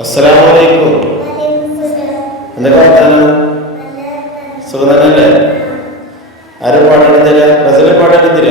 അസ്സലാമലൈക്കും. എന്തൊക്കെ വർത്താനം? സുഖം തന്നെയല്ലേ? ആരും പാടെടുത്തില്ല റസലെ പാടെടുത്തില്ല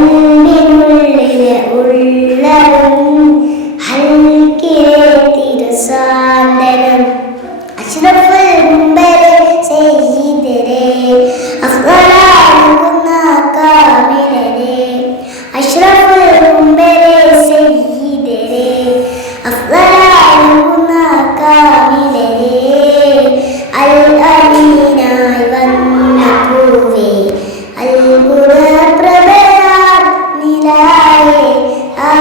嗯没什么事儿爷